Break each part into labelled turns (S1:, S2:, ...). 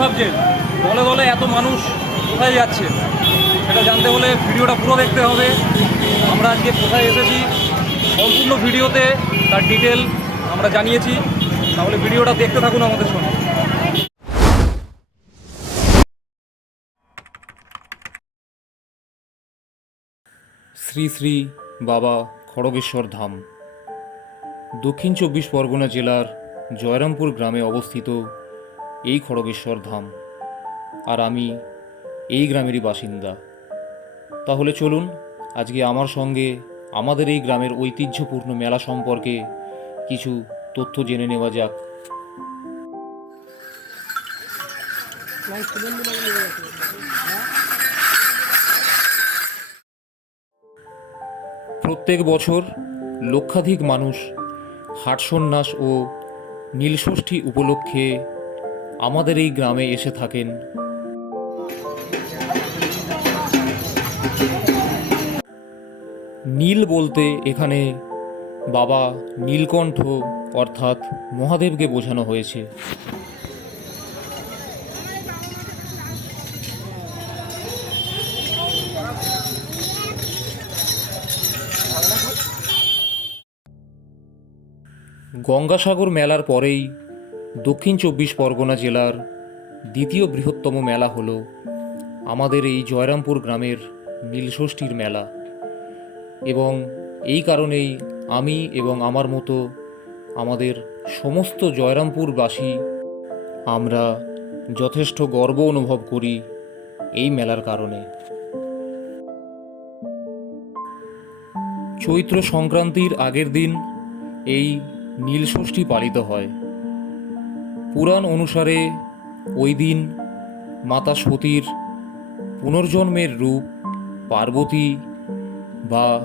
S1: ভাবছেন? দলে দলে এত মানুষ কোথায় যাচ্ছে? সেটা জানতে হলে ভিডিওটা পুরো দেখতে হবে। আমরা আজকে কোথায় এসেছি? সম্পূর্ণ ভিডিওতে তার ডিটেল আমরা জানিয়েছি। তাহলে ভিডিওটা দেখতে থাকুন আমাদের সঙ্গে। শ্রী শ্রী বাবা খড়গেশ্বর ধাম। দক্ষিণ চব্বিশ পরগনা জেলার জয়রামপুর গ্রামে অবস্থিত এই খড়গেশ্বর ধাম। আর আমি এই গ্রামেরই বাসিন্দা। তাহলে চলুন, আজকে আমার সঙ্গে আমাদের এই গ্রামের ঐতিহ্যপূর্ণ মেলা সম্পর্কে কিছু তথ্য জেনে নেওয়া যাক। প্রত্যেক বছর লক্ষাধিক মানুষ হাটসন্ন্যাস ও নীলষষ্ঠী উপলক্ষে আমাদের এই গ্রামে এসে থাকেন। নীল বলতে এখানে বাবা নীলকণ্ঠ অর্থাৎ মহাদেবকে বোঝানো হয়েছে। গঙ্গাসাগর মেলার পরেই দক্ষিণ চব্বিশ পরগনা জেলার দ্বিতীয় বৃহত্তম মেলা হল আমাদের এই জয়রামপুর গ্রামের নীলষষ্ঠীর মেলা। এবং এই কারণেই আমি এবং আমার মতো আমাদের সমস্ত জয়রামপুরবাসী আমরা যথেষ্ট গর্ব অনুভব করি এই মেলার কারণে। চৈত্র সংক্রান্তির আগের দিন এই নীলষষ্ঠী পালিত হয়। পুরাণ অনুসারে ওই দিন মাতা সতীর পুনর্জন্মের রূপ পার্বতী বা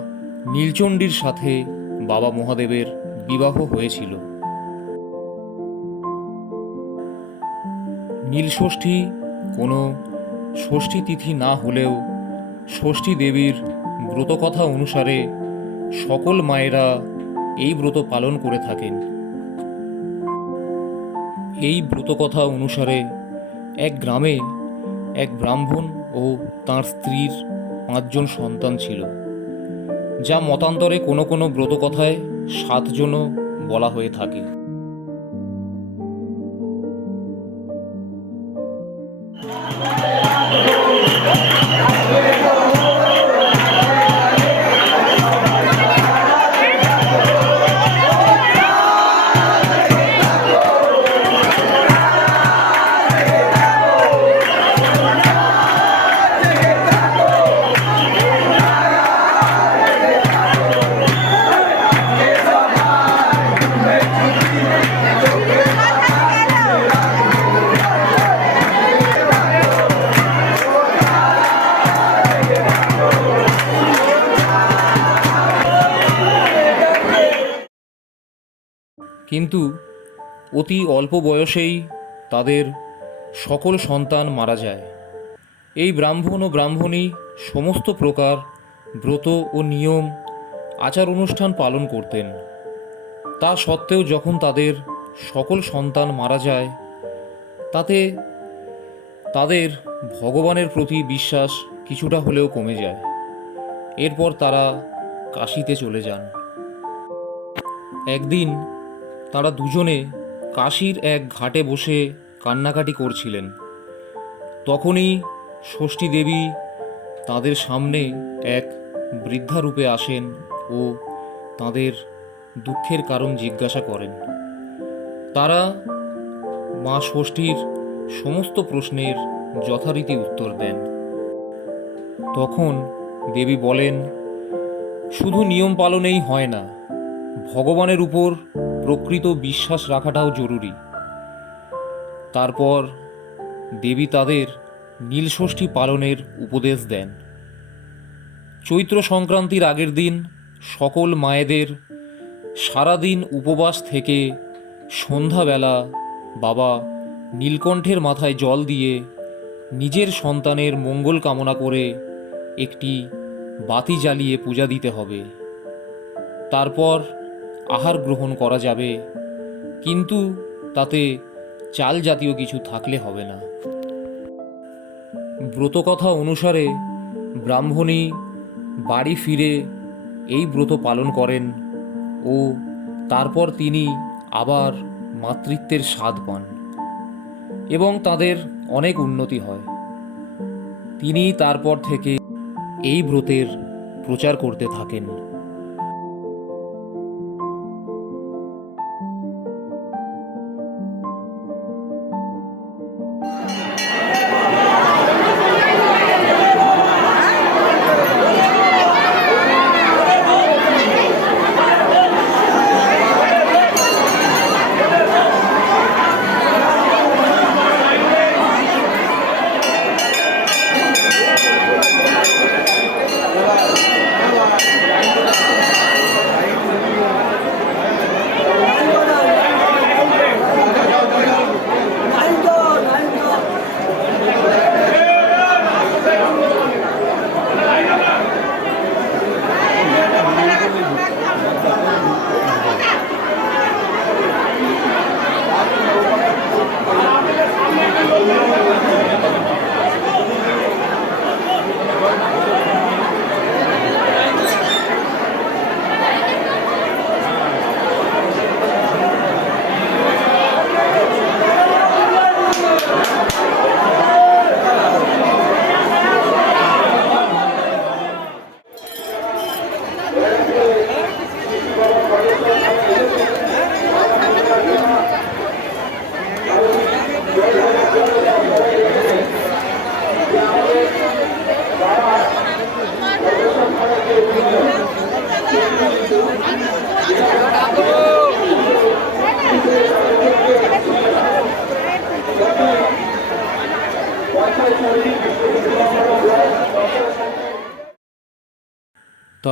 S1: নীলচণ্ডীর সাথে বাবা মহাদেবের বিবাহ হয়েছিল। নীলষষ্ঠী কোনো ষষ্ঠী তিথি না হলেও ষষ্ঠী দেবীর ব্রতকথা অনুসারে সকল মায়েরা এই ব্রত পালন করে থাকেন। এই ব্রতকথা অনুসারে এক গ্রামে এক ব্রাহ্মণ ও তার স্ত্রীর পাঁচজন সন্তান ছিল, যা মতান্তরে কোনো কোনো ব্রতকথায় সাতজনও বলা হয়ে থাকে। কিন্তু অতি অল্প বয়সেই তাদের সকল সন্তান মারা যায়। এই ব্রাহ্মণ ও ব্রাহ্মণী সমস্ত প্রকার ব্রত ও নিয়ম, আচার অনুষ্ঠান পালন করতেন। তা সত্ত্বেও যখন তাদের সকল সন্তান মারা যায়, তাতে তাদের ভগবানের প্রতি বিশ্বাস কিছুটা হলেও কমে যায়। এরপর তারা কাশিতে চলে যান। একদিন তারা দুজনে কাশির এক ঘাটে বসে কান্নাকাটি করছিলেন। তখনই ষষ্ঠী দেবী তাদের সামনে এক বৃদ্ধা রূপে আসেন ও তাদের দুঃখের কারণ জিজ্ঞাসা করেন। তারা মা ষষ্ঠীর সমস্ত প্রশ্নের যথারীতি উত্তর দেন। তখন দেবী বলেন, শুধু নিয়ম পালনেই হয় না, ভগবানের উপর প্রকৃত বিশ্বাস রাখাটাও জরুরি। তারপর দেবী তাদের নীলষষ্ঠী পালনের উপদেশ দেন। চৈত্র সংক্রান্তির আগের দিন সকল মায়েদের সারাদিন উপবাস থেকে সন্ধ্যাবেলা বাবা নীলকণ্ঠের মাথায় জল দিয়ে নিজের সন্তানের মঙ্গল কামনা করে একটি বাতি জ্বালিয়ে পূজা দিতে হবে। তারপর আহার গ্রহণ করা যাবে। কিন্তু তাতে চাল জাতীয় কিছু থাকলে হবে না। ব্রতকথা অনুসারে ব্রাহ্মণী বাড়ি ফিরে এই ব্রত পালন করেন ও তারপর তিনি আবার মাতৃত্বের স্বাদ পান এবং তাদের অনেক উন্নতি হয়। তিনি তারপর থেকে এই ব্রতের প্রচার করতে থাকেন।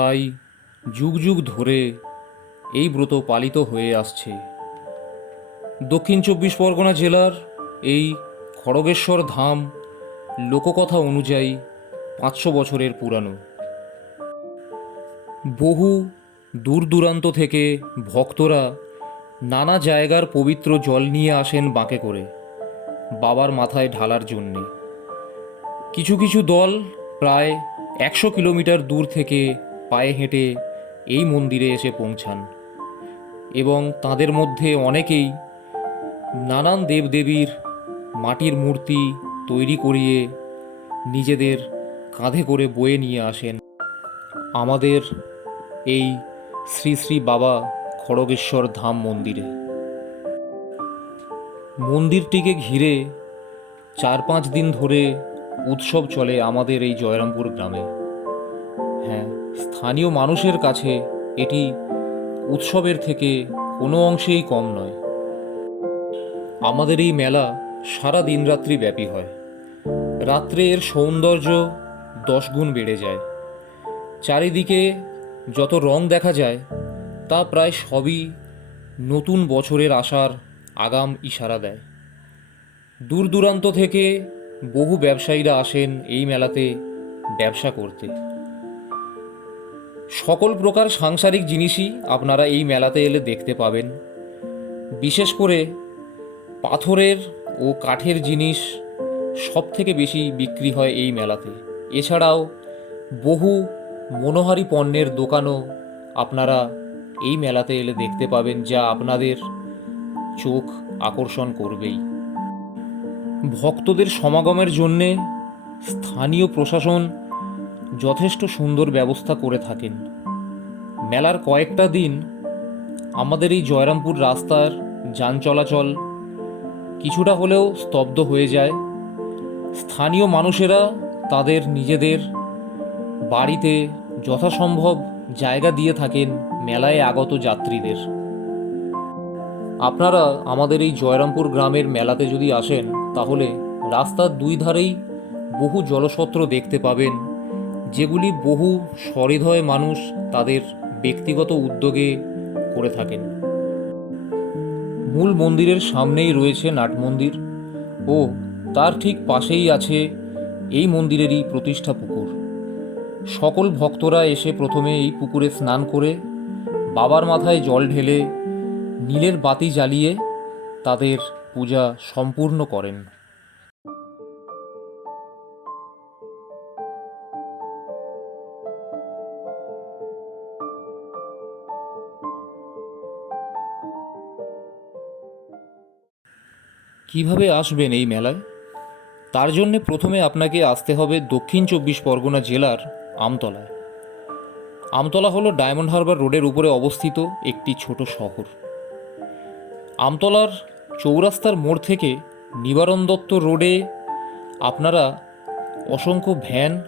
S1: তাই যুগ যুগ ধরে এই ব্রত পালিত হয়ে আসছে। দক্ষিণ চব্বিশ পরগনা জেলার এই খড়গেশ্বর ধাম লোককথা অনুযায়ী পাঁচশো বছরের পুরানো। বহু দূর দূরান্ত থেকে ভক্তরা নানা জায়গার পবিত্র জল নিয়ে আসেন বাঁকে করে বাবার মাথায় ঢালার জন্যে। কিছু কিছু দল প্রায় একশো কিলোমিটার দূর থেকে পায়ে হেঁটে এই মন্দিরে এসে পৌঁছান। এবং তাদের মধ্যে অনেকেই নানান দেবদেবীর মাটির মূর্তি তৈরি করিয়ে নিজেদের কাঁধে করে বয়ে নিয়ে আসেন। আমাদের এই শ্রী শ্রী বাবা খড়গেশ্বর ধাম মন্দিরে। মন্দিরটিকে ঘিরে চার পাঁচ দিন ধরে উৎসব চলে আমাদের এই জয়রামপুর গ্রামে। হ্যাঁ স্থানীয় মানুষের কাছে এটি উৎসবের থেকে কোনো অংশেই কম নয়। আমাদের এই মেলা সারা দিনরাত্রি ব্যাপী হয়। রাত্রে এর সৌন্দর্য দশ গুণ বেড়ে যায়। চারিদিকে যত রং দেখা যায়, তা প্রায় সবই নতুন বছরের আসার আগাম ইশারা দেয়। দূর দূরান্ত থেকে বহু ব্যবসায়ীরা আসেন এই মেলাতে ব্যবসা করতে। সকল প্রকার সাংসারিক জিনিসই আপনারা এই মেলাতে এলে দেখতে পাবেন। বিশেষ করে পাথরের ও কাঠের জিনিস সব থেকে বেশি বিক্রি হয় এই মেলাতে। এছাড়াও বহু মনোহারি পণ্যের দোকানও আপনারা এই মেলাতে এলে দেখতে পাবেন, যা আপনাদের চোখ আকর্ষণ করবেই। ভক্তদের সমাগমের জন্যে স্থানীয় প্রশাসন যথেষ্ট সুন্দর ব্যবস্থা করে থাকেন। মেলার কয়েকটা দিন আমাদের এই জয়রামপুর রাস্তার যান চলাচল কিছুটা হলেও স্তব্ধ হয়ে যায়। স্থানীয় মানুষেরা তাদের নিজেদের বাড়িতে যথাসম্ভব জায়গা দিয়ে থাকেন মেলায় আগত যাত্রীদের। আপনারা আমাদের এই জয়রামপুর গ্রামের মেলাতে যদি আসেন, তাহলে রাস্তার দুই ধারেই বহু জলসত্র দেখতে পাবেন। যেগুলি বহু সহৃদয় মানুষ তাদের ব্যক্তিগত উদ্যোগে করে থাকেন। মূল মন্দিরের সামনেই রয়েছে নাট মন্দির ও তার ঠিক পাশেই আছে এই মন্দিরেরই প্রতিষ্ঠা পুকুর। সকল ভক্তরা এসে প্রথমে এই পুকুরে স্নান করে বাবার মাথায় জল ঢেলে নীলের বাতি জ্বালিয়ে তাদের পূজা সম্পূর্ণ করেন। কীভাবে আসবেন এই মেলায়? তার জন্য প্রথমে আপনাকে আসতে হবে দক্ষিণ চব্বিশ পরগনা জেলার আমতলায়। আমতলা হলো ডায়মন্ড হারবার রোডের উপরে অবস্থিত একটি ছোট শহর। আমতলার চৌরাস্তার মোড় থেকে নিবারণ দত্ত রোডে আপনারা অসংখ্য ভ্যান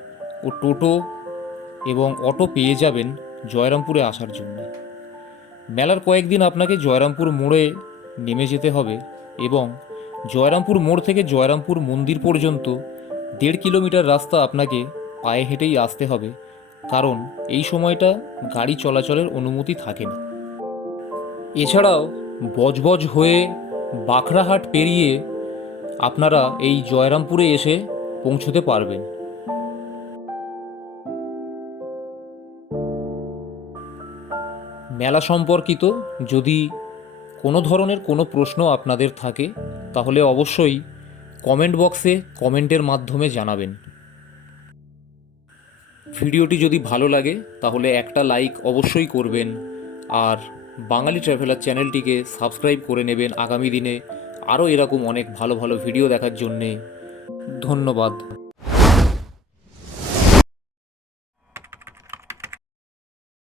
S1: ও টোটো এবং অটো পেয়ে যাবেন জয়রামপুরে আসার জন্য। মেলার কয়েকদিন আপনাকে জয়রামপুর মোড়ে নেমে যেতে হবে এবং জয়রামপুর মোড় থেকে জয়রামপুর মন্দির পর্যন্ত দেড় কিলোমিটার রাস্তা আপনাকে পায়ে হেঁটেই আসতে হবে। কারণ এই সময়টা গাড়ি চলাচলের অনুমতি থাকে না। এছাড়াও বজবজ হয়ে বাখরাহাট পেরিয়ে আপনারা এই জয়রামপুরে এসে পৌঁছতে পারবেন। মেলা সম্পর্কিত যদি কোনো ধরনের কোনো প্রশ্ন আপনাদের থাকে, তাহলে অবশ্যই কমেন্ট বক্সে কমেন্টের মাধ্যমে জানাবেন। ভিডিওটি যদি ভালো লাগে, তাহলে একটা লাইক অবশ্যই করবেন, আর বাঙালি ট্রাভেলার চ্যানেলটিকে সাবস্ক্রাইব করে নেবেন আগামী দিনে আরও এরকম অনেক ভালো ভালো ভিডিও দেখার জন্যে। ধন্যবাদ।